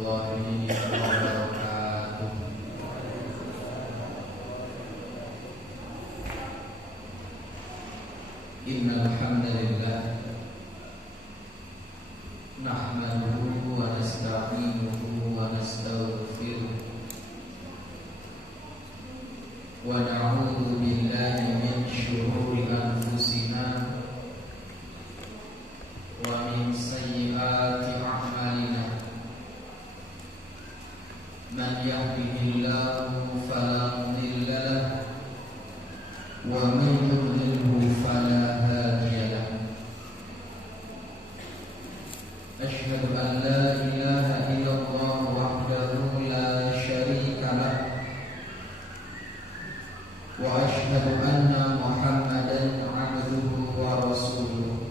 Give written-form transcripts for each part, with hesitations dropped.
warahmatullahi wabarakatuh. Innal hamdalillah nahmaduhu wa nasta'inuhu wa nastaghfiruh wa na'udzu billahi min syururi anfusina wa min sayyiati a'malina. Man yahdihillahu fala mudilla lahu wa man yudlilhu fala hadiya lahu. Asyhadu an la ilaha illallah wahdahu la syarika lahu wa asyhadu anna Muhammadan abduhu wa rasuluh.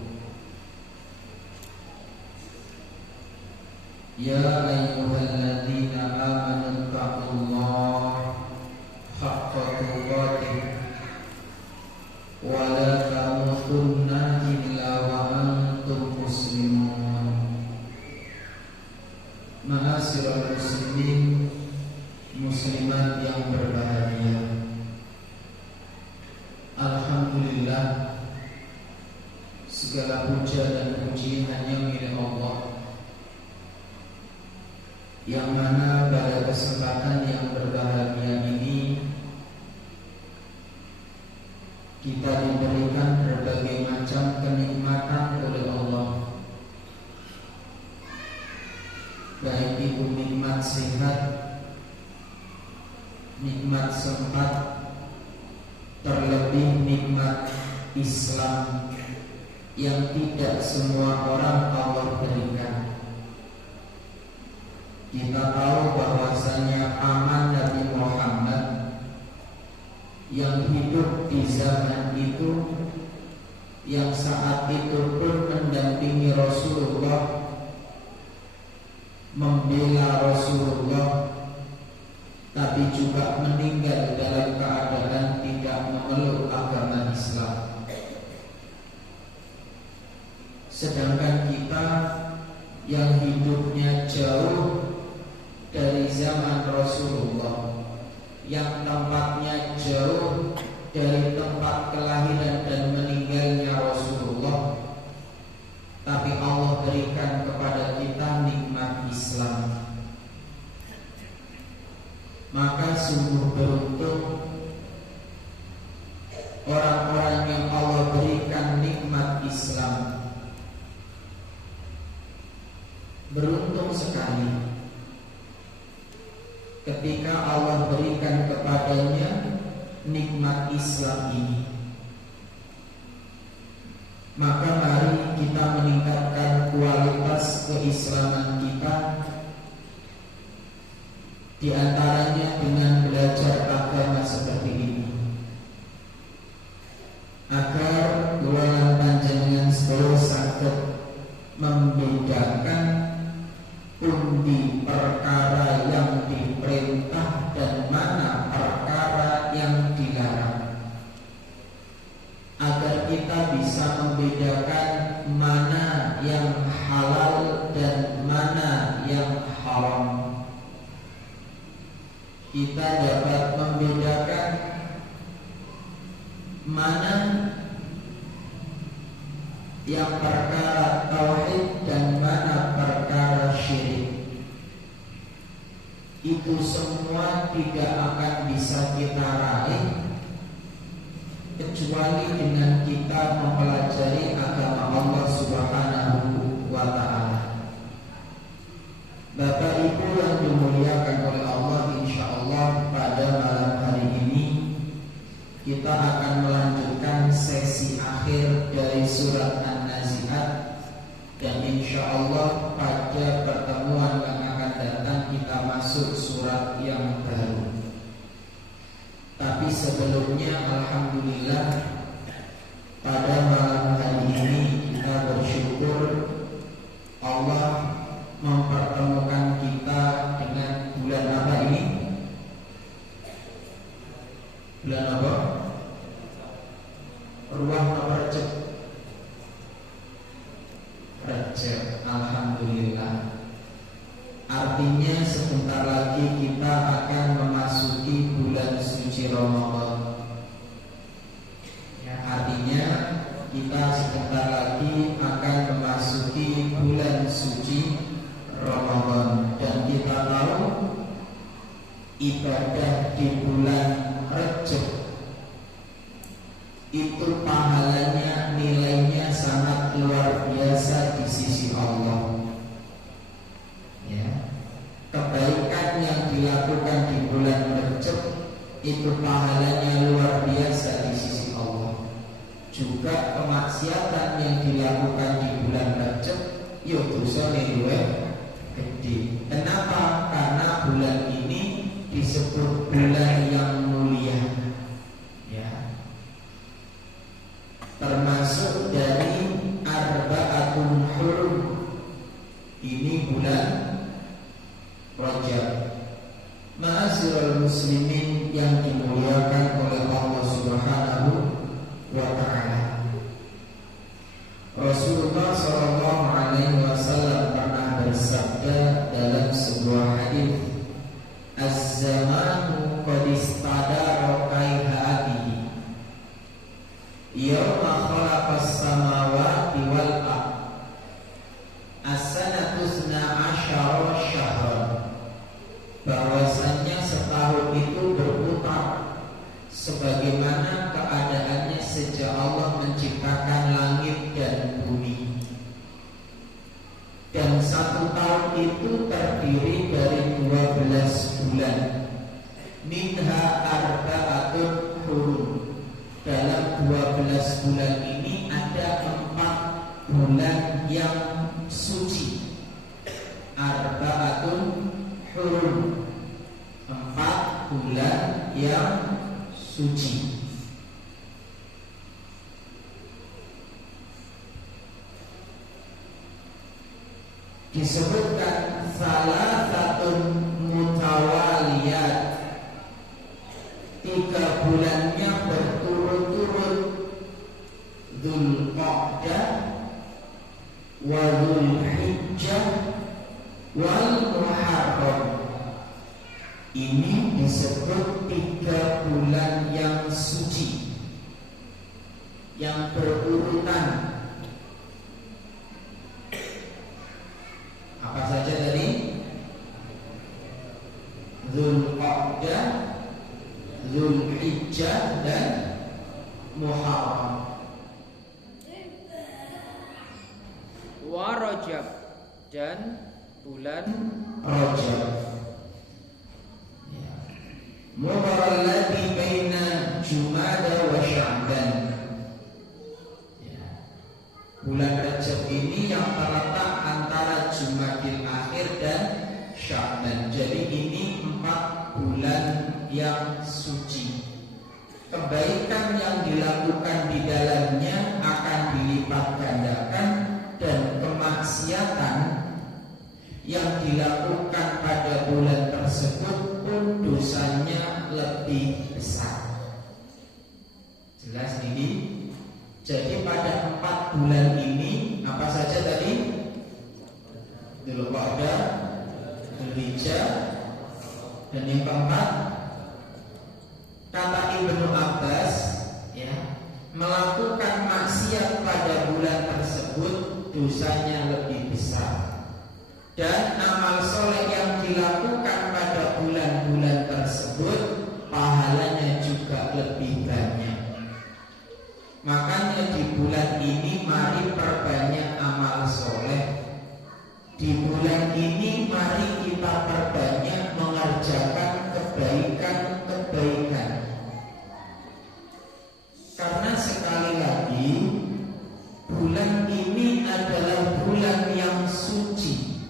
Ya ayyuhalladzina amanu taqullaha haqqa tuqatih wa la tamutunna illa wa antum muslimun. Ma'asyiral muslimin, muslimat yang berbahagia, alhamdulillah, segala puja dan puji hanya milik Allah, yang mana pada kesempatan yang berbahagia ini kita diberikan berbagai macam kenikmatan oleh Allah, baik itu nikmat sehat, nikmat sempat, terlebih nikmat Islam yang tidak semua orang Allah berikan. Kita tahu bahwasanya paman Nabi Muhammad yang hidup di zaman itu, yang saat itu pun mendampingi Rasulullah, membela Rasulullah, tapi juga meninggal dalam keadaan tidak memeluk agama Islam. Sedangkan kita yang hidupnya jauh dari zaman Rasulullah, yang tempatnya jauh dari tempat kelahiran dan meninggalnya Rasulullah, tapi Allah berikan kepada kita nikmat Islam. Maka sungguh beruntung orang-orang yang Allah berikan nikmat Islam. Beruntung sekali ketika Allah berikan kepadanya nikmat Islam ini. Maka mari kita meningkatkan kualitas keislaman kita, di antaranya dengan belajar agama seperti ini, agar kula panjenengan sedaya saged membedakan pundi perkara yang diperintah dan mana perkara yang dilarang, agar kita bisa membedakan mana yang halal dan mana yang haram. Kita dapat membedakan mana yang perkara tauhid dan mana perkara syirik. Itu semua tidak akan bisa kita raih kecuali dengan kita mempelajari agama Allah Subhanahu wa ta'ala. Bapak Ibu yang dimuliakan oleh Allah, insyaallah pada malam hari ini kita akan melanjutkan sesi akhir dari surat An-Nazi'at, dan insyaallah pada pertemuan yang akan datang kita masuk surat yang baru. Tapi sebelumnya alhamdulillah pada malam hari ini kita bersyukur Allah mempertemukan kita dengan bulan apa ini? Bulan apa? Ruang apa Rajab? Rajab, alhamdulillah. Artinya lagi kita akan memasuki bulan suci Ramadan. Ya, artinya kita sebentar lagi akan memasuki bulan suci Ramadan. Dan kita tahu ibadah di bulan Rajab itu pahalanya, nilainya sangat luar biasa di sisi Allah. Ya, kebaikan yang dilakukan di bulan Rajab itu pahalanya luar biasa di sisi Allah. Juga kemaksiatan yang dilakukan di bulan Rajab yo dosane luwih gede. Kenapa? Karena bulan ini disebut bulan yang mulia. Ya, termasuk dari arba'atun hurum. Ini bulan Rajab. Ma'asyiral muslimin yang dimuliakan oleh Allah Subhanahu wa ta'ala. Rasulullah sallallahu alaihi wasallam pernah bersabda dalam sebuah hadis, "Az-zamanu qad istadara kaihatihi yawma khalaqas samawati wal ardh as-sanatu 12 syahran." Bahwasanya setahun itu berputar sebagaimana keadaannya sejak Allah menciptakan langit dan bumi. Dan satu tahun itu terdiri dari 12 bulan. Minha arba'atun hurum. Dalam 12 bulan ini ada 4 bulan yang suci. Arba'atun hurum, 4 bulan yang suci. Disebutkan salah satu mutawaliyat, 3 bulannya berturut-turut, Dzulqa'dah wa Dzulhijjah wal Muharram. Ini disebut 3 bulan yang suci, yang berurutan. Apa saja tadi? Dzulqa'dah, Dzulhijjah dan Muharram. Wa Rajab, dan bulan Rajab. Ya. Muharram baina Jumada wa Sya'ban. Ya. Bulan Rajab ini yang terletak antara Jumadil Akhir dan Sya'ban. Jadi ini 4 bulan yang suci. Kebaikan yang dilakukan di dalamnya akan dilipat gandakan, dan kemaksiatan yang dilakukan pada bulan tersebut pun dosanya lebih besar. Jelas ini? Jadi pada 4 bulan ini apa saja tadi? Dzulqa'dah, Dzulhijjah, dan yang keempat, kata Ibnu Abbas, ya, melakukan maksiat pada bulan tersebut dosanya lebih besar, dan amal soleh yang dilakukan pada bulan-bulan tersebut pahalanya juga lebih banyak. Makanya di bulan ini mari perbanyak amal soleh. Di bulan ini mari kita perbanyak mengerjakan kebaikan-kebaikan. Karena sekali lagi, bulan ini adalah bulan yang suci.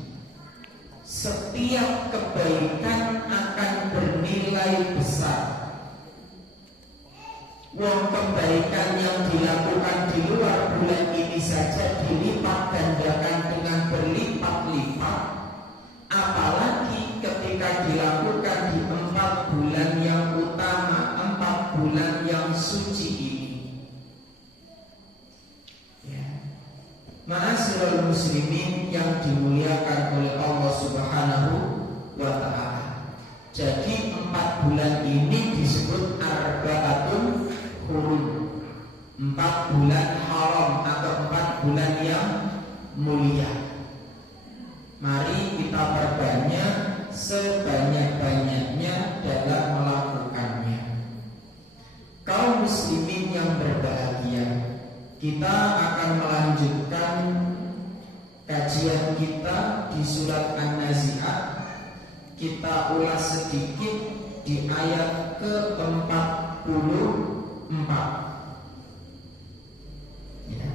Setiap kebaikan akan bernilai besar. Wong kebaikan yang dilakukan di luar bulan ini saja dilipat gandakan dengan berlipat-lipat, apalagi ketika dilakukan di 4 bulan yang utama, 4 bulan yang suci ini. Ya. Ma'asyiral muslimin yang dimuliakan oleh Allah Subhanahu wa ta'ala. sebanyak-banyaknya dalam melakukannya. Kaum muslimin yang berbahagia, kita akan melanjutkan kajian kita di surat An-Nazi'at. Kita ulas sedikit di ayat ke-44 ya,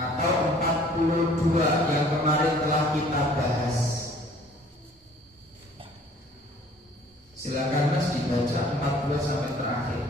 atau 42 yang kemarin telah kita bahas. Silakan Mas dibaca 42 sampai terakhir.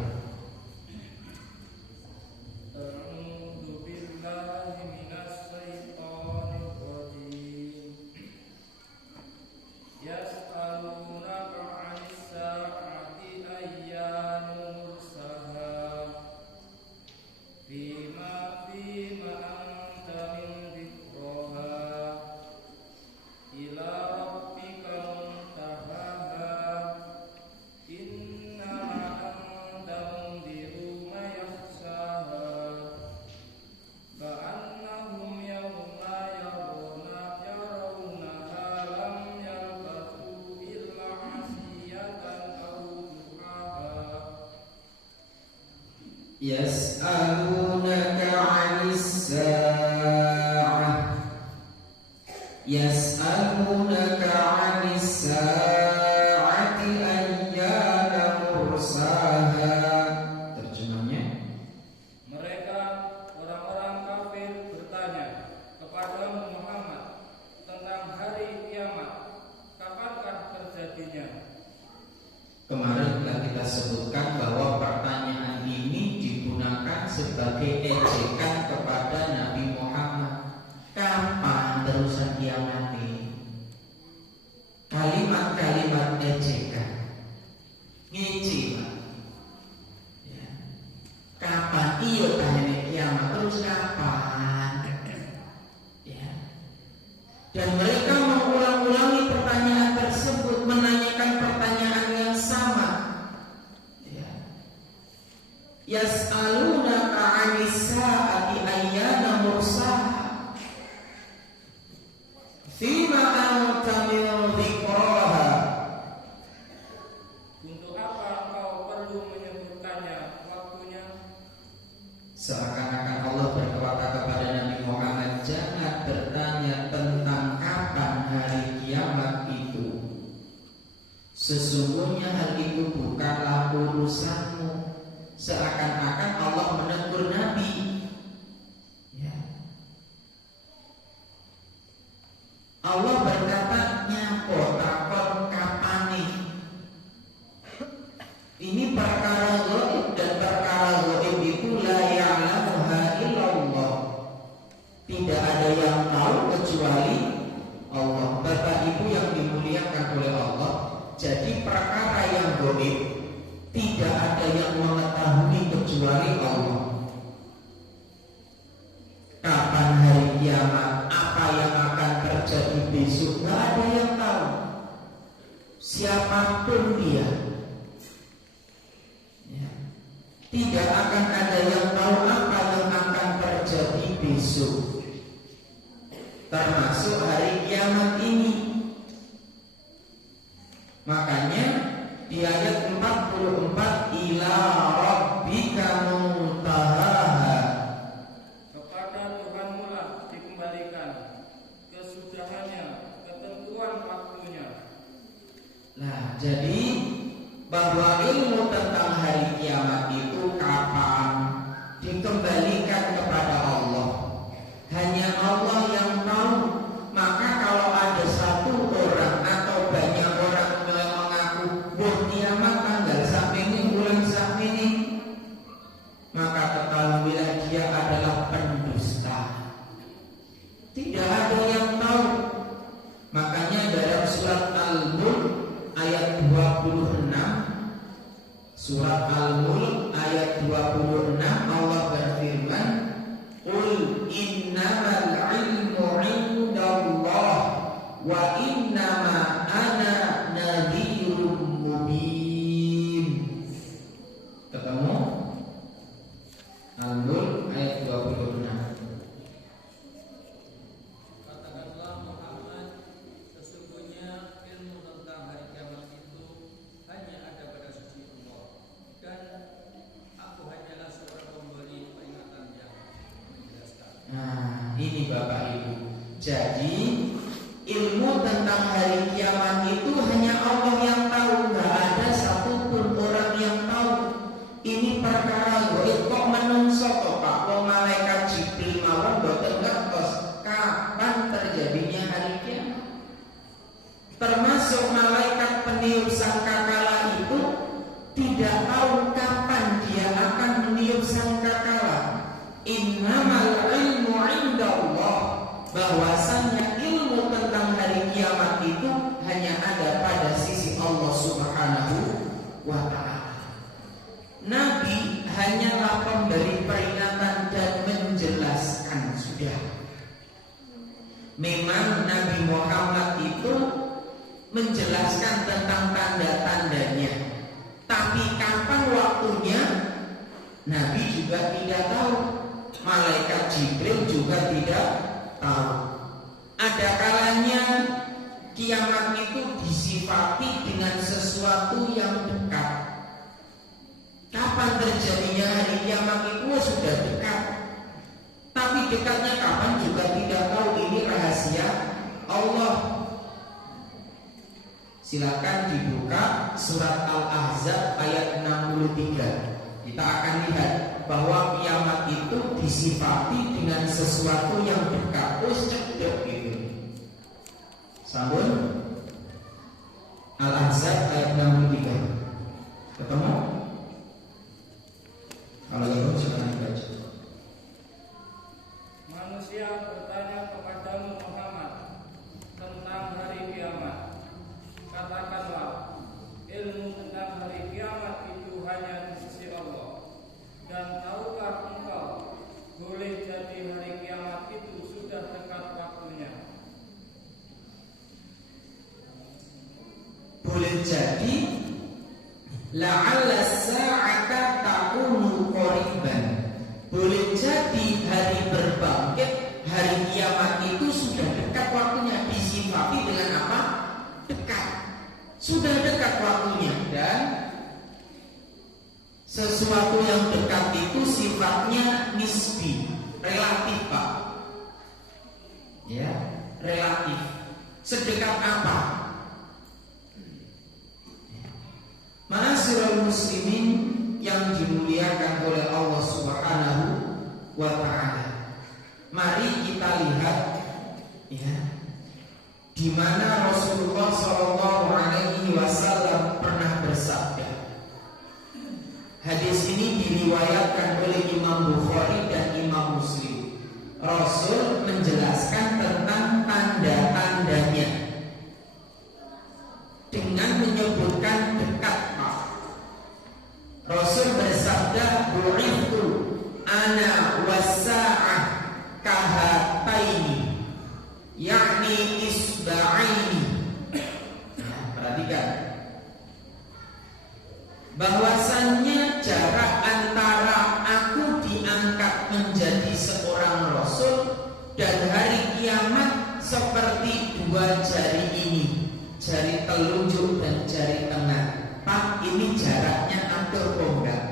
Yas'alunaka 'anis sa'ah Yas'alunaka 'anis sa'ati ayyana mursaha. Terjemahnya, mereka orang-orang kafir bertanya kepada Muhammad tentang hari kiamat, kapankah terjadinya? kemarin telah kita sebutkan bahwa pertanyaan ini digunakan sebagai ejekan kepada Nabi Muhammad. Kapan terusan kiamat ini? Kalimat-kalimat ejekan, ngece ya. Kapan iyo tanya kiamat, terus kapan ya. Dan mereka mengulang-ulangi pertanyaan tersebut, menanyakan pertanyaan yang sama ya. Yas'alunaka 'anis sa'ati ayyana mursaha fima anta min dzikraha. Untuk apa engkau perlu menyebutkannya waktunya? Seakan-akan Allah berkata kepada Nabi Muhammad, jangan bertanya tentang kapan hari kiamat itu. Sesungguhnya hal itu bukanlah urusanmu. Seakan-akan Allah menegur Nabi ya. Allah berkata, nyampo takon kapani. Ini perkara gaib, dan perkara gaib itu la ya'lamuha illallah. Tidak ada yang tahu kecuali Allah. Bapak Ibu yang dimuliakan oleh Allah, jadi perkara yang gaib tidak ada yang mengetahui kecuali Allah. Kapan hari kiamat, apa yang akan terjadi besok, tidak ada yang tahu. Siapapun dia ya. Tidak akan ada yang tahu apa yang akan terjadi besok, termasuk hari kiamat ini. Makanya di ayat 44, ila rabbika muntahaha, Kepada Tuhanmu lah dikembalikan kesudahannya, ketentuan waktunya. Nah, jadi bahwa ilmu tentang hari kiamat itu kapan dikembalikan kepada Allah. Hanya Allah yang tahu. Maka kalau ada satu orang atau banyak orang yang mengaku bahwa kiamat tanggal sakmini, bulan sakmini, maka ketahuilah dia adalah pendusta. Tidak ada yang tahu. Makanya dalam surat Al-Mulk ayat 26, surat Al-Mulk ayat 26 Allah berfirman, qul innamal ilmu indallah wa innama ana nadhirun mubin. Ketemu? Al-Mulk ayat 26. Katakanlah Muhammad, sesungguhnya ilmu tentang Termasuk malaikat peniup sangkakala itu tidak tahu kapan dia akan meniup sangkakala. Innamal ilmu indallah, bahwasanya ilmu tentang hari kiamat itu hanya ada pada sisi Allah Subhanahu wa ta'ala. Nabi hanyalah pemberi peringatan dan menjelaskan sudah. Memang Nabi Muhammad itu menjelaskan tentang tanda-tandanya, tapi kapan waktunya Nabi juga tidak tahu. Malaikat Jibril juga tidak tahu. Ada kalanya kiamat itu disifati dengan sesuatu yang dekat. Kapan terjadinya hari kiamat itu sudah dekat. Tapi dekatnya kapan juga tidak tahu, ini rahasia Allah. Silakan dibuka surat Al-Ahzab ayat 63. Kita akan lihat bahwa kiamat itu disifati dengan sesuatu yang dekat. Terus cedek gitu. Sambung Al-Ahzab ayat 63. Ketemu? Kalau belum silakan dibaca. Manusia bertanya kepadamu Muhammad tentang hari kiamat. Katakanlah, ilmu tentang hari kiamat itu hanya di sisi Allah. Dan tahukah engkau, boleh jadi hari kiamat itu sudah dekat waktunya. Boleh jadi la'alla sa'ata takunu qoriban. Boleh jadi hari berbangkit, hari kiamat itu sudah dekat waktunya. Disifati dengan apa? Dekat. Sudah dekat waktunya. Dan sesuatu yang dekat itu sifatnya nisbi, relatif, Pak. Ya, relatif. Sedekat apa? Ma'asyiral muslimin yang dimuliakan oleh Allah Subhanahu wa ta'ala. Mari kita lihat ya, di mana Rasulullah sallallahu alaihi wasallam pernah bersabda. Hadis ini diriwayatkan oleh Imam Bukhari dan Imam Muslim. Rasul menjelaskan tentang tanda-tandanya dengan menyebutkan dekat. Rasul bersabda, "Bu'ithu ana wasa'ah kahataini," yakni isba'aini. Nah, perhatikan bahwasannya jarak antara aku diangkat menjadi seorang rasul dan hari kiamat seperti dua jari ini, jari telunjuk dan jari tengah. Pak, ini jaraknya atur kok enggak?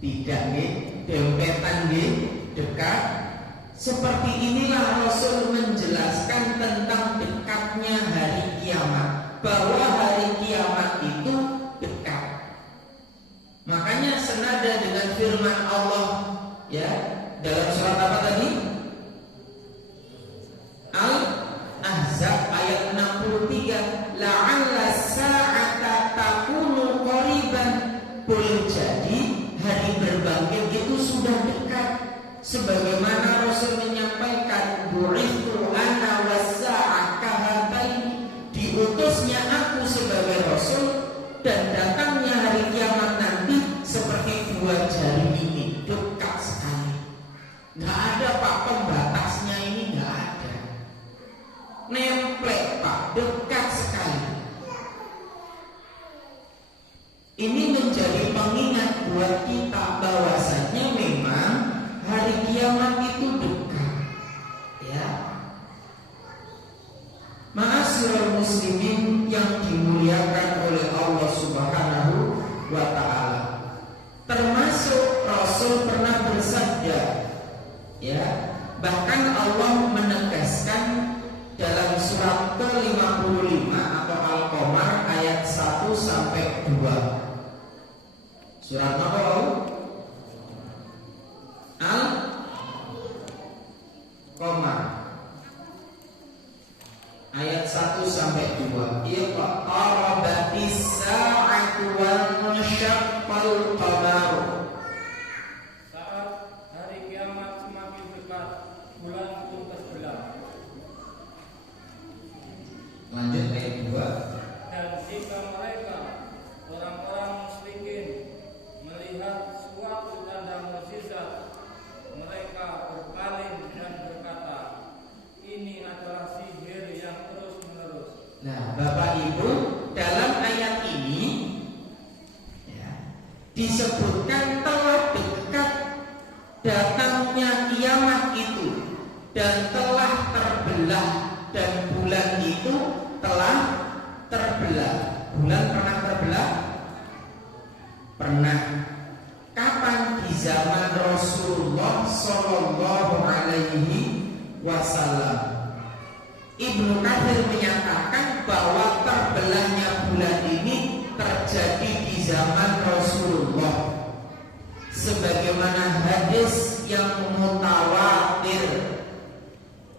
Tidak nih, dempetan nih, dekat. Seperti inilah Rasul menjelaskan tentang dekatnya hari kiamat, bahwa hari kiamat itu dekat. Makanya senada dengan firman Allah ya dalam surat apa tadi? Al-Ahzab ayat 63, la'alla sa'ata takunu qoriban. Boleh jadi hari berbangkit itu sudah dekat, sebagaimana Rasul menyampaikan, bu'ithu ana wasa'ah kahataini, diutusnya aku sebagai Rasul dan datangnya hari kiamat nanti seperti dua jari ini, dekat sekali. Nggak ada Pak pembatasnya, ini nggak ada, nemplek Pak, dekat sekali. Ini menjadi pengingat buat kita bahwasanya memang hari kiamat itu dekat. Ya, ma'asyiral muslimin yang dimuliakan oleh Allah Subhanahu wa ta'ala. Termasuk Rasul pernah bersabda, ya, bahkan Allah menegaskan dalam surat ke-55 atau Al-Qamar ayat 1 sampai 2. Surat apa? Al-Qamar ayat 1 sampai 2. Iqtarabatis sa'atu wa syaqqal qamar. Saat hari kiamat semakin dekat, bulan pun terbelah. Lanjut ayat 2. Dan jika mereka orang-orang musyrikin melihat suatu tanda mukjizat, mereka berpaling dan berkata, ini adalah sihir yang terus-menerus. Nah, Bapak Ibu, dalam ayat ini ya, disebutkan telah dekat datangnya kiamat itu dan telah terbelah, dan bulan itu telah terbelah. Bulan pernah terbelah? Pernah. Kapan? Di zaman Rasulullah Shallallahu Alaihi Wasallam. Ibnu Katsir menyatakan bahwa terbelahnya bulan ini terjadi di zaman Rasulullah, sebagaimana hadis yang mutawatir.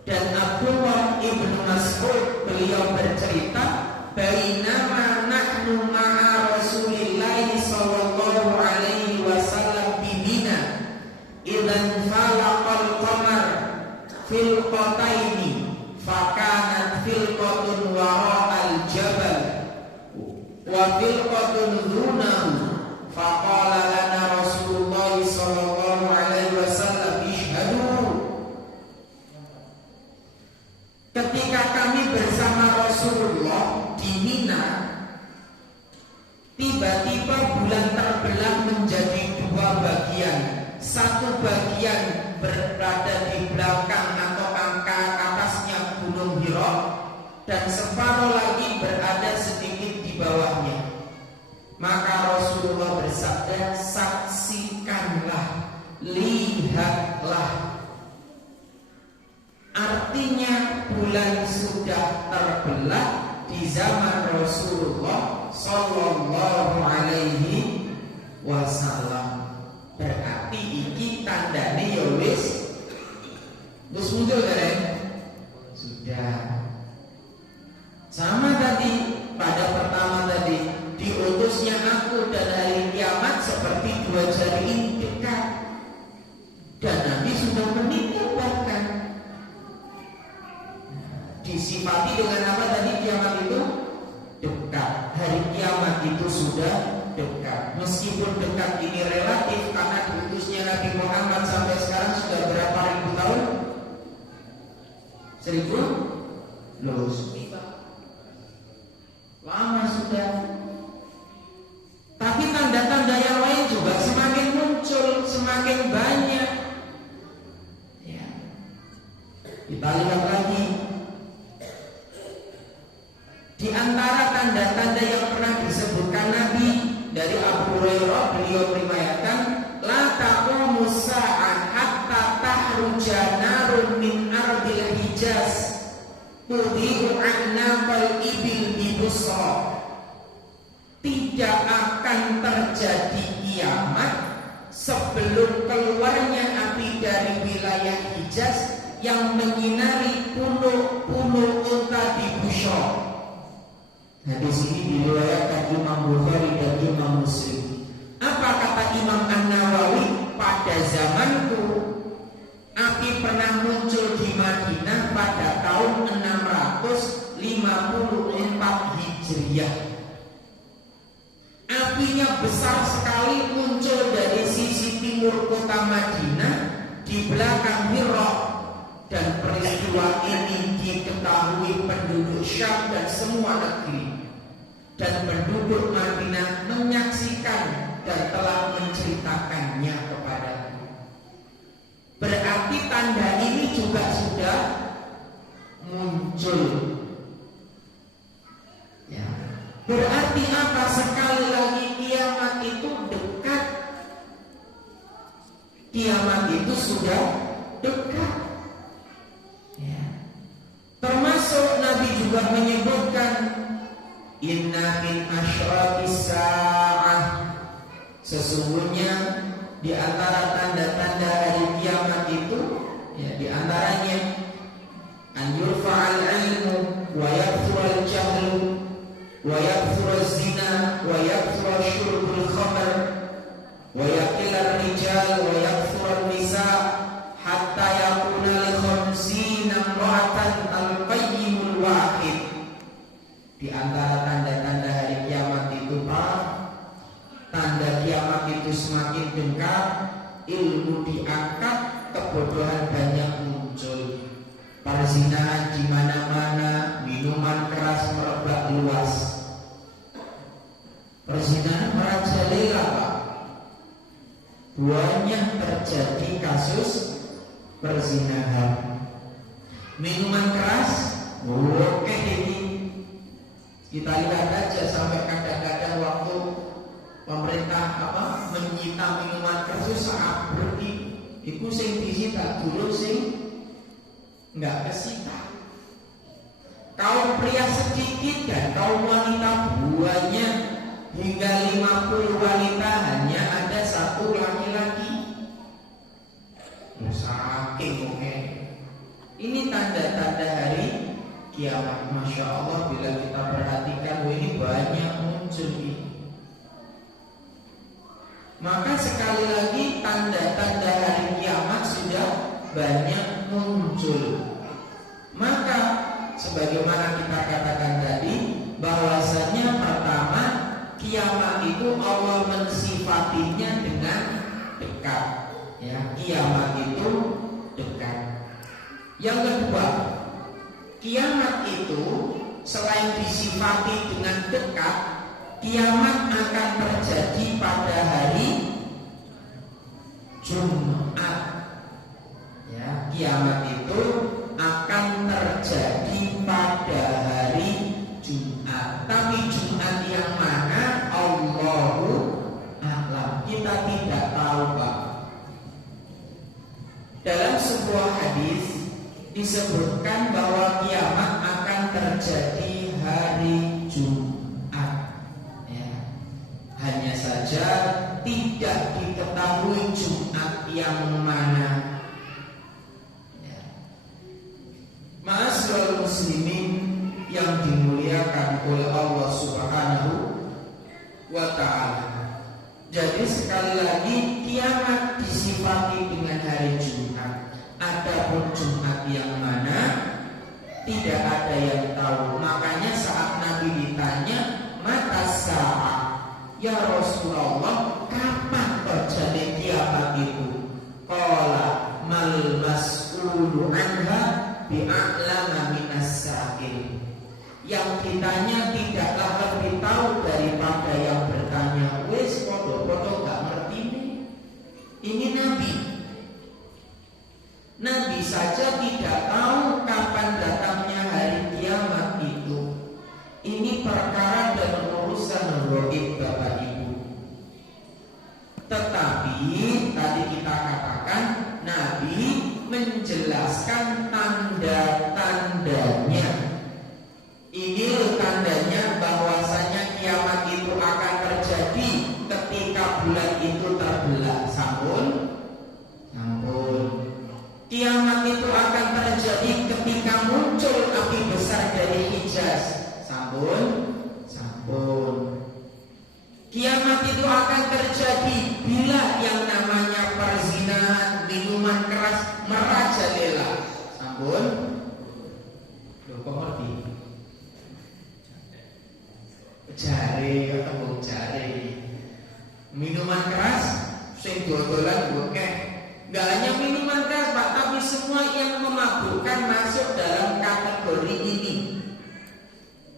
Dan Abdullah ibnu Mas'ud beliau bercerita, bainama nahnu ma'a Rasulillah sallallahu alaihi wasallam bi Mina idzan falaqal qamar fil qataini fakanat filqatun wara'al jabal wa filqatun dunahu faqala lana Rasulullah sallallahu alaihi wasallam ishhadu. Ketika kami bersama Rasulullah di Mina, tiba-tiba bulan terbelah menjadi dua bagian. Satu bagian berada di belakang atau angka atasnya Gunung Hira, dan separuh lagi berada sedikit di bawahnya. Maka Rasulullah bersabda, saksikanlah, lihatlah. Artinya bulan sudah terbelah di zaman Rasulullah Sallallahu Alaihi Wasallam. Berarti iki tandane ya wis muncul kan? Sudah. Sama tadi pada pertama tadi, diutusnya aku dan hari kiamat seperti dua jari ini dekat. Dan Nabi sudah meninggal bahkan. Disifati dengan apa tadi kiamat itu? Dekat. Hari kiamat itu sudah dekat. Meskipun dekat ini relatif, karena diutusnya Nabi Muhammad sampai sekarang sudah berapa ribu tahun? 1000? Loh, lama sudah. Tapi tanda-tanda yang lain juga semakin muncul, semakin banyak. Ya. Kita lihat lagi. Di antara tanda-tanda yang pernah disebutkan Nabi dari Abu Hurairah, beliau meriwayatkan, la taqumu sa'ah hatta tahruja narun min ardil Hijaz tudhi'u a'naqal ibil bi Busra. Tidak akan terjadi kiamat sebelum keluarnya api dari wilayah Hijaz yang menyinari pulau-pulau unta di Busra. Hadis ini diriwayatkan Imam Bukhari dan Imam Muslim. Apa kata Imam An-Nawawi? Pada zamanku api pernah muncul di Madinah pada tahun 654 Hijriah. Apinya besar sekali, muncul dari sisi timur kota Madinah di belakang Hira. Dan peristiwa ini diketahui penduduk Syam dan semua negeri. Dan penduduk Madinah menyaksikan dan telah menceritakannya kepadaku. Berarti tanda ini juga sudah muncul. Ya. Berarti apa? Sekali lagi kiamat itu dekat. Kiamat itu sudah dekat. Ya. Termasuk Nabi juga menyebutkan inna min asyratis sa'ah, sesungguhnya di antara tanda-tanda hari kiamat itu, ya, di antaranya an yurfa'al ilmu wa yakthurul jahlu wa yakthuruz zina wa yakthurul syurbul khamr wa yaqillar rijal wa yakthurun nisa hatta yakuna li khamsina imra'atan al-qayyimul wahid. Di antara tanda-tanda hari kiamat itu Pak, tanda kiamat itu semakin dekat, ilmu diangkat, kebodohan banyak muncul, perzinahan di mana-mana, minuman keras merebak luas, perzinahan merajalela Pak. Banyak terjadi kasus perzinahan, minuman keras, oke ini kita lihat aja sampai kadang-kadang waktu pemerintah menyita minuman keras saat berhenti, itu sing disita dulu sing nggak kesita. Kaum pria sedikit dan kaum wanita banyak, hingga 50 wanita hanya ada 1 laki-laki. Saking oke. Ini tanda-tanda hari kiamat. Masya Allah, bila kita perhatikan ini banyak muncul ini. Maka sekali lagi tanda-tanda hari kiamat sudah banyak muncul. Maka sebagaimana kita katakan tadi, bahwasanya pertama, kiamat itu Allah mensifatinya dengan dekat. Ya, kiamat itu dekat. Yang kedua, kiamat itu selain disifati dengan dekat, kiamat akan terjadi pada hari Jumat. Ya, kiamat itu akan terjadi pada hari Jumat. Tapi Jumat yang mana? Allahu a'lam. Kita tidak tahu, Pak. Dalam sebuah hadis disebutkan bahwa kiamat akan terjadi hari Jumat. Ya. Hanya saja tidak diketahui Jumat yang mana. Ya. Ma'asyiral muslimin yang dimuliakan oleh Allah Subhanahu wa ta'ala. Jadi sekali lagi kiamat disifati dengan hari Jumat. Adapun Jumat yang mana tidak ada yang tahu. Makanya saat Nabi ditanya, mata sa'ah, ya Rasulullah, kapan terjadi kiamat itu? Qala mal mas'ulu anha bi'a'lama minas sa'il. Yang ditanya tidaklah lebih tahu daripada yang bertanya. Wes podo-podo gak ngerti nih. Ini Nabi saja tidak tahu kapan datangnya hari kiamat itu. Ini perkara dan urusan ghaib Bapak Ibu. Tetapi tadi kita katakan Nabi menjelaskan tanda-tandanya. Ini tandanya bahwasanya kiamat itu akan terjadi ketika bulan itu terbelah. Sampun. Kiamat itu akan terjadi ketika muncul api besar dari Hijaz. Sampun. Kiamat itu akan terjadi bila yang namanya perzinahan, minuman keras merajalela. Sampun. Jare minuman keras sing dodolan bokeh. Gak hanya minuman keras Pak, tapi semua yang memabukkan masuk dalam kategori ini.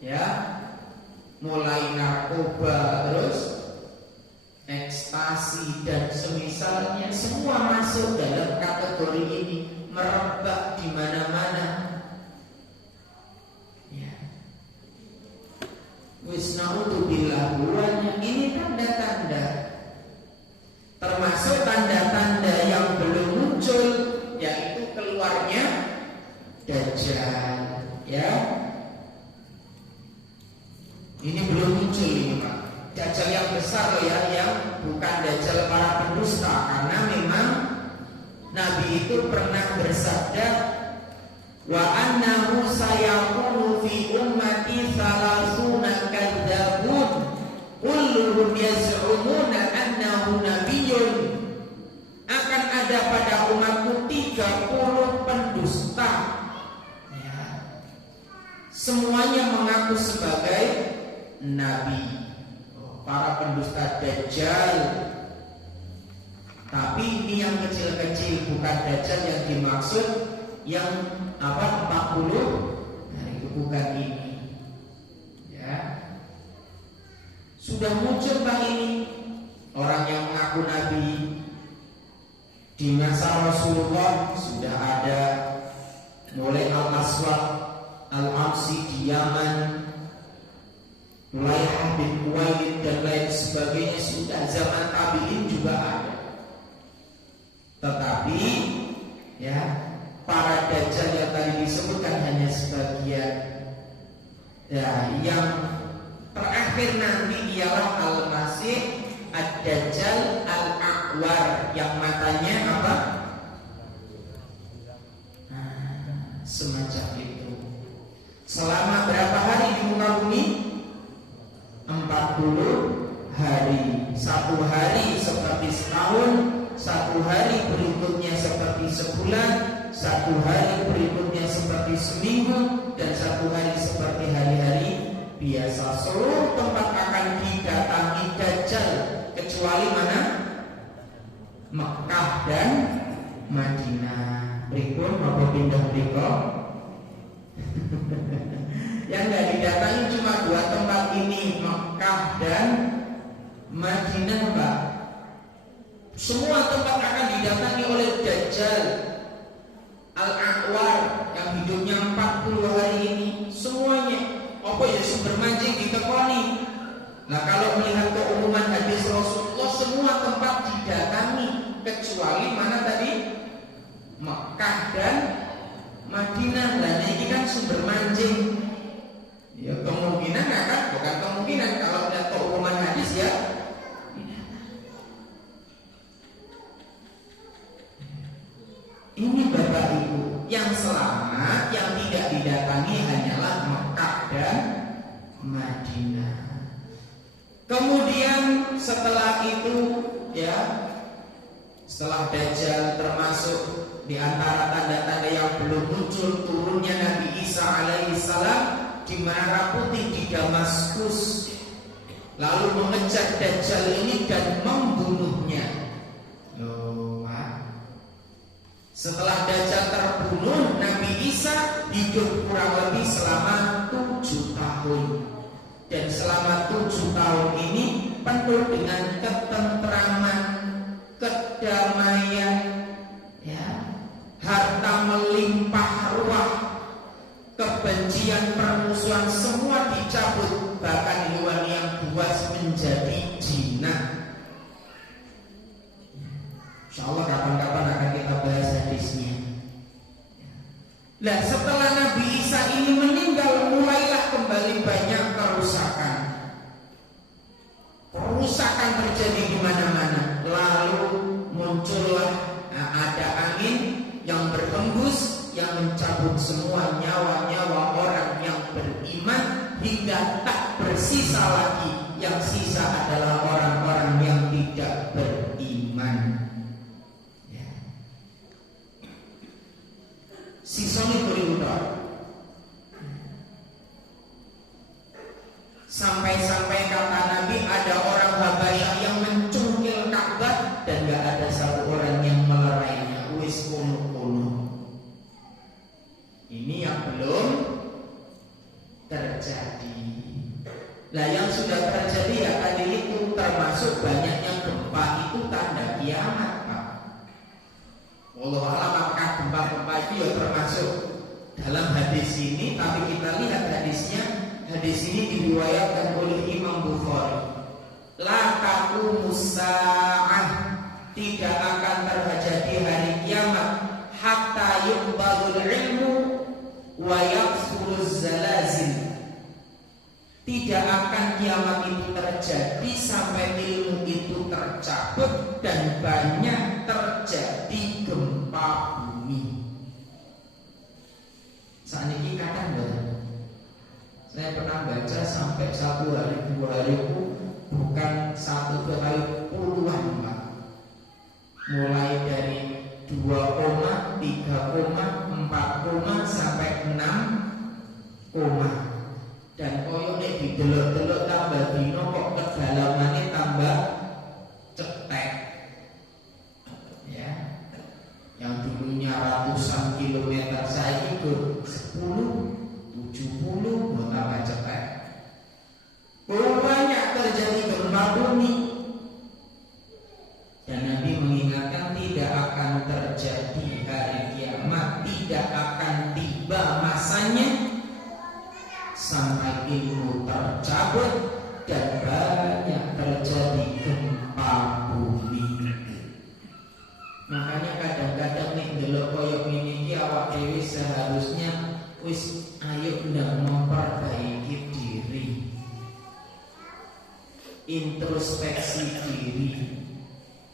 Ya, mulai narkoba, terus ekstasi dan semisalnya, semua masuk dalam kategori ini, merebak di mana-mana. Wis naudzubillah, ini tanda-tanda. Termasuk tanda-tanda yang belum muncul, yaitu keluarnya Dajjal. Ya, ini belum muncul ini Pak. Dajjal yang besar loh ya, yang bukan Dajjal para pendusta. Karena memang Nabi itu pernah bersabda, wa annahu sayakunu fi ummati thalathuna kadzabun kulluhum yaz'umuna annahu nabiyyun. Akan ada pada umatku 30 pendusta, ya. Semuanya mengaku sebagai nabi. Para pendusta Dajjal. Tapi ini yang kecil-kecil, bukan Dajjal yang dimaksud. Yang 40, nah itu bukan ini, ya. Sudah muncul Pak ini orang yang mengaku nabi di masa Rasulullah. Sudah ada mulai Al-Aswad Al-Amsi di Yaman, mulai bin Khuwailid dan lain sebagainya. Sudah zaman tabi'in juga ada. Tetapi ya, para dajjal yang tadi disebutkan hanya sebagian. Ya, yang terakhir nanti ialah Al-Masih Ad-Dajjal Al-A'war, yang matanya apa? Semacam itu. Selama berapa hari di muka bumi? 40 hari. Satu hari seperti setahun, satu hari berikutnya seperti sebulan, satu hari berikutnya seperti seminggu, dan satu hari seperti hari-hari biasa. Seluruh tempat akan didatangi Dajjal kecuali mana? Mekah dan Madinah. Berikut mau pindah berikut. Yang nggak didatangi cuma 2 tempat ini, Mekah dan Madinah, Pak. Semua tempat akan didatangi oleh Dajjal Al-A'war yang hidupnya 40 hari ini. Semuanya apa ya, sumber mancing ditekoni. Nah, kalau melihat keumuman hadis Rasulullah, semua tempat didatangi kecuali mana tadi? Mekah dan Madinah. Nah, ini kan sumber mancing. Ya, kemungkinan akan, bukan kemungkinan, kalau lihat keumuman hadis ya. Ini Bapak Ibu, yang selamat, yang tidak didatangi hanyalah Mekah dan Madinah. Kemudian setelah itu ya, setelah Dajjal, termasuk di antara tanda-tanda yang belum muncul turunnya Nabi Isa alaihissalam di Menara Putih di Damaskus, lalu mengejar Dajjal ini dan membunuhnya. Setelah Dajjal terbunuh, Nabi Isa hidup kurang lebih selama 7 tahun. Dan selama 7 tahun ini penuh dengan ketentraman, kedamaian, ya, harta melimpah ruah, kebencian, permusuhan semua dicabut, bahkan hewan yang buas menjadi jinak. Insyaallah kapan-kapan akan kita bahas hadisnya. Nah, setelah Nabi Isa ini meninggal, mulailah kembali banyak kerusakan. Kerusakan terjadi di mana-mana. Lalu muncullah ada angin yang berhembus yang mencabut semua nyawa-nyawa orang yang beriman hingga tak bersisa lagi. Yang sisa adalah orang-orang yang tidak beriman. Sisanya berubah. Sampai-sampai kata Nabi, ada orang Habasyah yang mencungkil Ka'bah dan gak ada satu orang yang melerainya. Wis kuno-kuno. Ini yang belum terjadi. Nah, yang sudah terjadi ya tadi itu, termasuk banyaknya gempa, itu tanda kiamat, Pak. Wallahu a'lam apakah gempa-gempa itu ya termasuk dalam hadis ini. Tapi kita lihat hadisnya. Hadis ini diriwayatkan oleh Imam Bukhari. La taqumus sa'ah, tidak akan terjadi hari kiamat hatta yuqbadul ilmu wa yakfuruz zalazil. Tidak akan kiamat itu terjadi sampai ilmu itu tercabut dan banyak terjadi gempa bumi. Saniki kadang banget. Saya pernah baca sampai 1 hari 2 hari itu bukan 1 2 kali, puluhan Pak. Mulai dari 2 koma, 3 koma, 4 koma sampai 6 koma. Dan koyo nek didelok-delok tambah dino kok kedalamannya tambah cetek. Ya. Yang dulunya ratusan kilometer saya itu 10, 70 tambah cetek. Banyak terjadi gempa bumi. Dan Nabi mengingatkan tidak akan terjadi hari kiamat, tidak akan tiba masanya sampai ilmu tercabut dan banyak terjadi gempa bumi. Makanya kadang-kadang nih delok koyo ngene iki awak dhewe seharusnya wis ayo ndang memperbaiki diri. Introspeksi diri.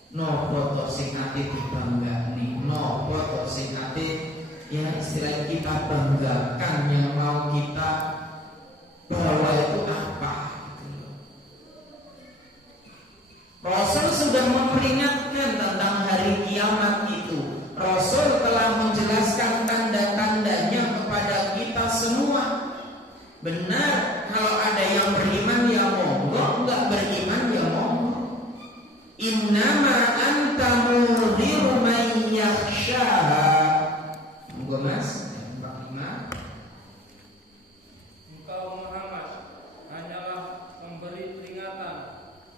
Nopo to sing ate dibanggani, nopo to sing ate ya istilah kita banggakan yang mau kita bawa itu apa gitu. Rasul sudah memperingatkan tentang hari kiamat itu. Rasul telah menjelaskan tanda-tandanya kepada kita semua. Benar, kalau ada yang beriman ya monggo, enggak beriman ya monggo. Innama anta mudhiru man yakhshaha. Monggo Mas, Pak Imam. Engkau Muhammad hanyalah memberi peringatan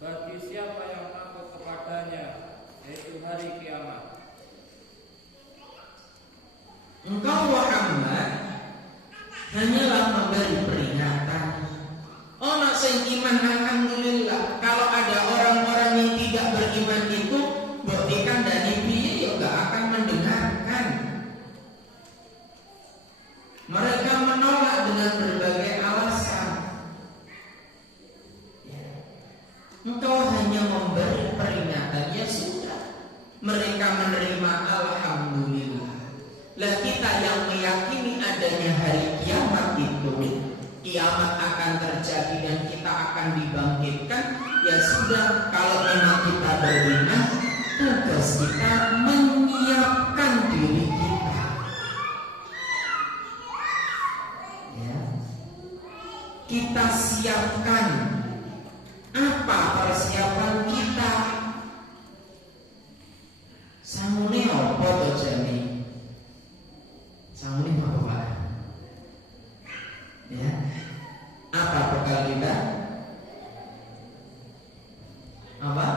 bagi siapa yang takut kepadanya, yaitu hari kiamat. Engkau Muhammad hanyalah memberi peringatan. Ono sing iman alhamdulillah. Kalau ada orang-orang yang tidak beriman itu mbok dikandani piye ya enggak akan mendengarkan. Mereka menolak dengan berbagai alasan. Engkau hanya memberi peringatan, ya sudah. Mereka menerima alhamdulillah. Lah kita yang meyakini adanya hari kiamat itu, kiamat akan terjadi dan kita akan dibangkitkan, ya sudah. Kalau memang kita beriman, tugas kita menyiapkan diri kita. Ya. Kita siapkan. Apa persiapan kita? Sangune apa to jane? Sangune apa Pak? Ya. Apa bekal kita? Apa?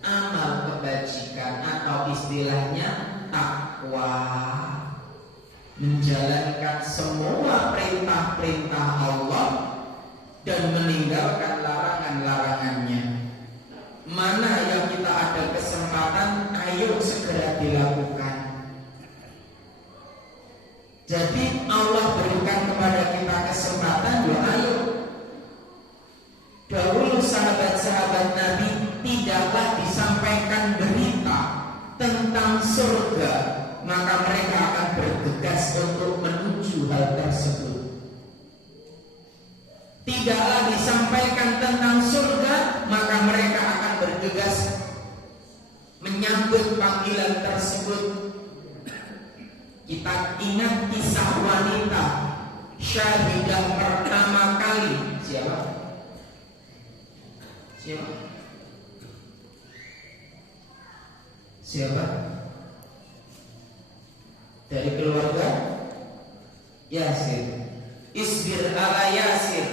Amal kebajikan atau istilahnya takwa. Menjalankan semua perintah-perintah Allah dan meninggalkan larangan-larangannya. Mana yang kita ada kesempatan, ayo segera dilakukan. Jadi Allah berikan kepada kita kesempatan, ya ayo. Dahulu sahabat-sahabat Nabi tidaklah disampaikan berita tentang surga, maka mereka akan bergegas untuk menuju hal tersebut. Tidaklah disampaikan tentang surga, maka mereka akan bergegas menyambut panggilan tersebut. Kita ingat kisah wanita syahidah pertama kali. Siapa? Siapa? Siapa? Dari keluarga Yasir. Isbir ala Yasir.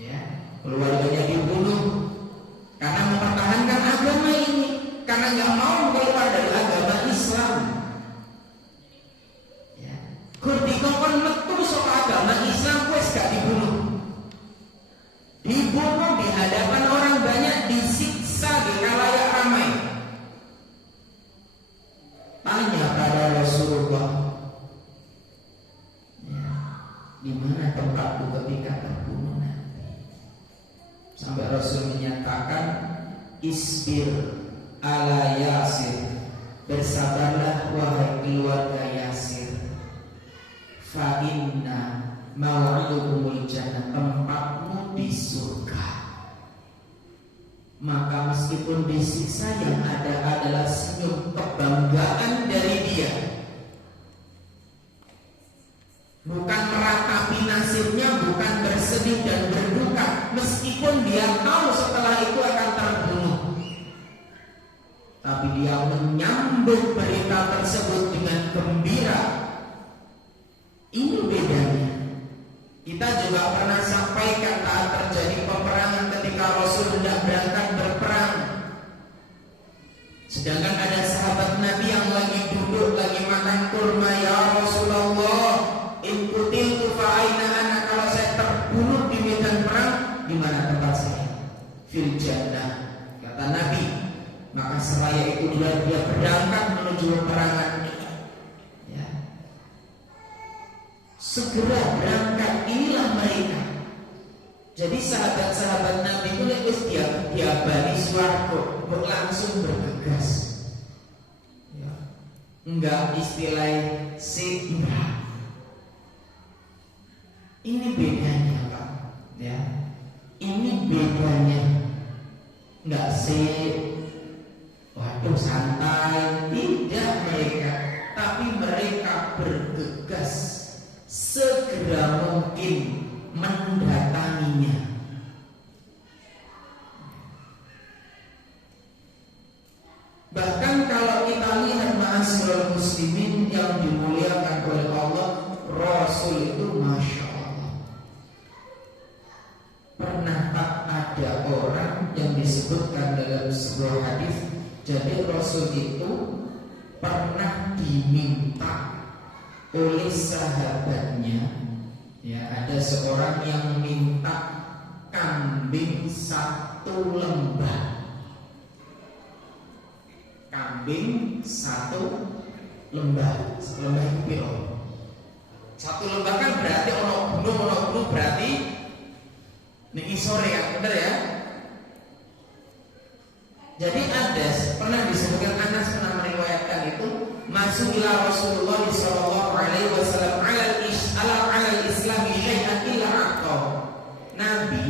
Ya, keluarganya dibunuh karena mempertahankan agama ini, karena nggak mau keluar dari agama Islam. Ya, ketika kon metu saka agama Islam, wes gak dibunuh. Dibunuh di hadapan orang banyak, disiksa di khalayak ramai. Tanya pada Rasulullah, ya, di mana tempatku ketika terbunuh? Sampai Rasul menyatakan, Isbir ala Yasir, bersabarlah wahai keluarga Yasir. fa inna maw'idukumul jannah, tempatmu di surga. Maka meskipun disiksa, yang ada adalah senyum kebanggaan dari dia, bukan meratapi nasibnya, bukan bersedih dan berduka, meskipun dia tahu setelah itu akan terbunuh, tapi dia menyambut berita tersebut dengan gembira. Ini bedanya. Kita juga pernah sampaikan saat terjadi peperangan ketika Rasul hendak berangkat berperang, sedangkan ada sahabat Nabi yang lagi duduk lagi makan kurma. Ya Rasulullah, in qutiltu fa aina ana, kalau saya terbunuh di medan perang, di mana tempat saya? Fil jannah, kata Nabi. Maka seraya itu dia berangkat menuju peperangan. Ya. Segera berangkat, inilah mereka. Jadi sahabat-sahabat Nabi itu lepas dia bani suarco, langsung bergegas. Ya. Enggak istilah enggak. Ini bedanya, Pak. Ya. Ini bedanya. Enggak waduh santai, tidak mereka, tapi mereka bergegas segera mungkin mendatanginya. Bahkan kalau kita lihat ma'asyiral muslimin yang dimuliakan oleh Allah, Rasul itu Masya Allah, pernah tak ada orang yang disebutkan dalam sebuah hadis. Jadi Rasul itu pernah diminta oleh sahabatnya, ya, ada seorang yang minta kambing 1 lembah. Kambing 1 lembah. 1 lembah itu piro? 1 lembah kan berarti ono gunung berarti niki sore ya, bener ya? Jadi ada pernah disebutkan, Anas pernah meriwayatkan itu, masuk ila Rasulullah sallallahu alaihi wasallam ala Islam syai'an illa aqta. Nabi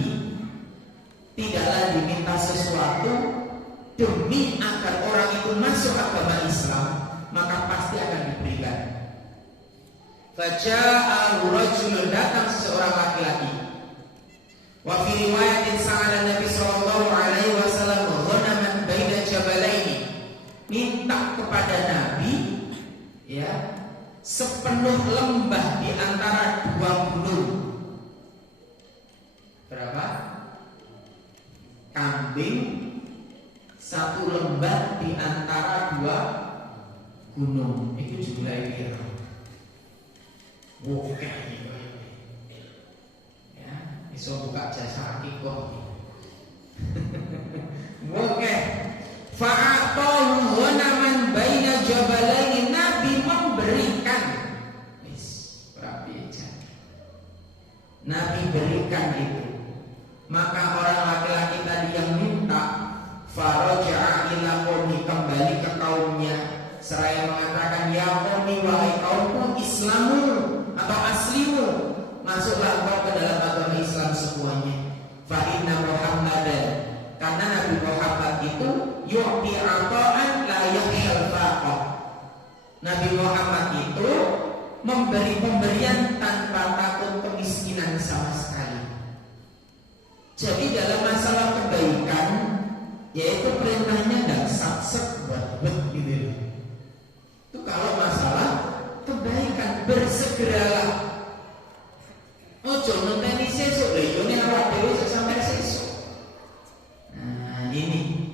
tidaklah diminta sesuatu demi agar orang itu masuk agama Islam, maka pasti akan diberikan. Faja'a rajulun, datang seseorang laki-laki. Wa fi riwayatin sa'ala Nabi sallallahu alaihi wasallam ghanaman baina jabalaini, minta kepada Nabi, ya, sepenuh lembah di antara 2 gunung. Berapa? Kambing 1 lembah di antara 2 gunung. Itu jumlahnya berapa? Oke. Bisa buka jasa akikoh. Oke. Fa'atahu ghanaman baina jabalaini, Nabi memberikan. Nabi berikan itu. Maka orang laki-laki tadi yang minta, faraja'a ila qaumi, kembali ke kaumnya seraya mengatakan, ya qaumi, wahai kaumku, islamu atau aslimu, masuklah engkau ke dalam agama Islam semuanya. Fa inna Muhammadan, karena Nabi Muhammad itu yu'ti ata'an la yakhshal faqah. Nabi Muhammad itu memberi pemberian tanpa takut kemiskinan sama sekali. Jadi dalam masalah kebaikan, yaitu perintahnya tidak saksek buat gitu. Itu kalau masalah kebaikan, bersegeralah. Ojo ngenteni sesuk lho, yo nek awak dhewe sampai sesuk. Nah, ini.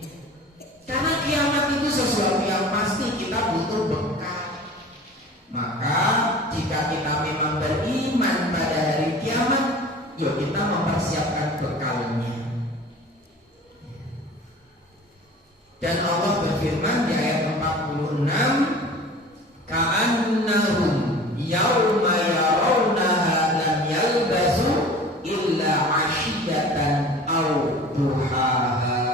Karena kiamat itu sesuatu yang pasti, kita butuh bekal. Maka jika kita memang beriman pada hari kiamat, yuk kita mempersiapkan bekalnya. Dan Allah berfirman di ayat 46, ka'annahum yauma yarawnaha lam yalbasu illa 'ashiyatan aw duhaha.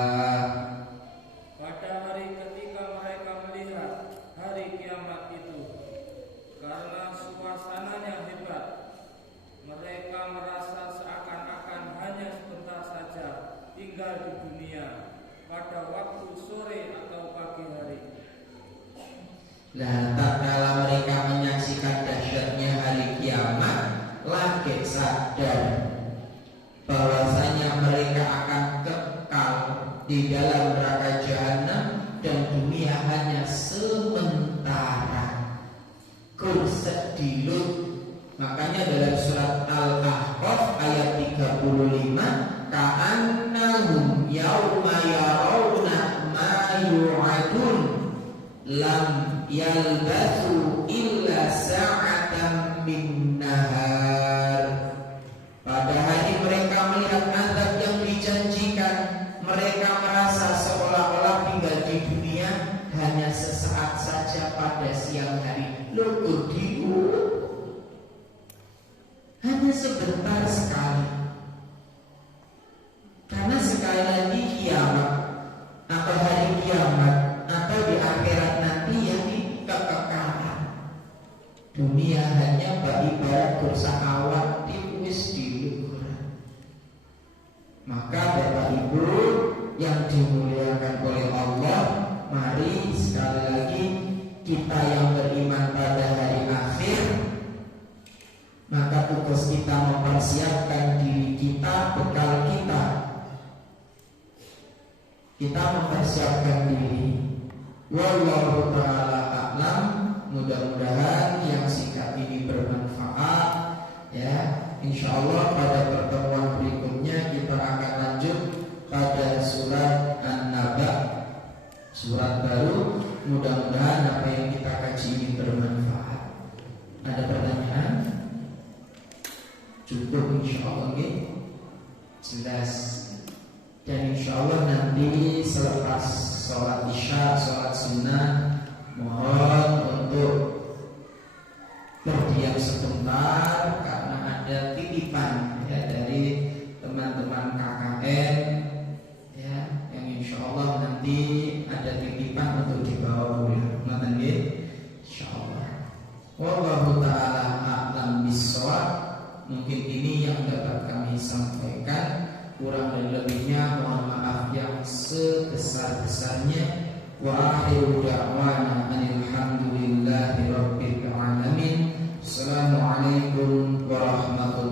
Pada hari ketika mereka melihat hari kiamat itu, karena suasananya hebat sadar bahwasanya mereka akan kekal di dalam neraka jahanam dan dunia hanya sementara. Sedilun. Makanya dalam surat Al-Ahqaf ayat 35, ka'annahum yauma yarawna ma yu'adun lam yalbathu illa sa'atan min nahar. Pada hari mereka melihat azab yang dijanjikan, mereka merasa seolah-olah tinggal di dunia hanya sesaat saja pada siang hari. Loh, hanya sebentar sekali. Karena sekali lagi kiamat atau hari kiamat atau di akhirat nanti yang kekekalan. Dunia hanya ibarat kursa awan tipis di luhuran. Maka Bapak Ibu yang dimuliakan oleh Allah, mari sekali lagi kita yang beriman pada hari akhir, maka tugas kita mempersiapkan diri kita, bekal kita. Kita mempersiapkan diri. Wallahu ta'ala a'lam. Mudah-mudahan yang singkat ini bermanfaat. Ya, insyaallah pada pertemuan berikutnya kita akan lanjut pada surat An-Naba, surat baru. Mudah-mudahan apa yang kita kaji ini bermanfaat. Ada pertanyaan? Cukup insyaallah, jelas. Dan insyaallah nanti selepas sholat isya, sholat sunnah, mohon untuk berdiam sebentar karena ada titipan ya dari teman-teman KKN ya, yang insyaallah nanti ada titipan untuk dibawa pulang. Ngoten nggih? Insyaallah. Wallahu ta'ala a'lam bissawab. Mungkin ini yang dapat kami sampaikan. Kurang dan lebihnya mohon maaf yang sebesar-besarnya. Wa akhiru da'wana alhamdulillahi rabbil alamin. Assalamualaikum warahmatullahi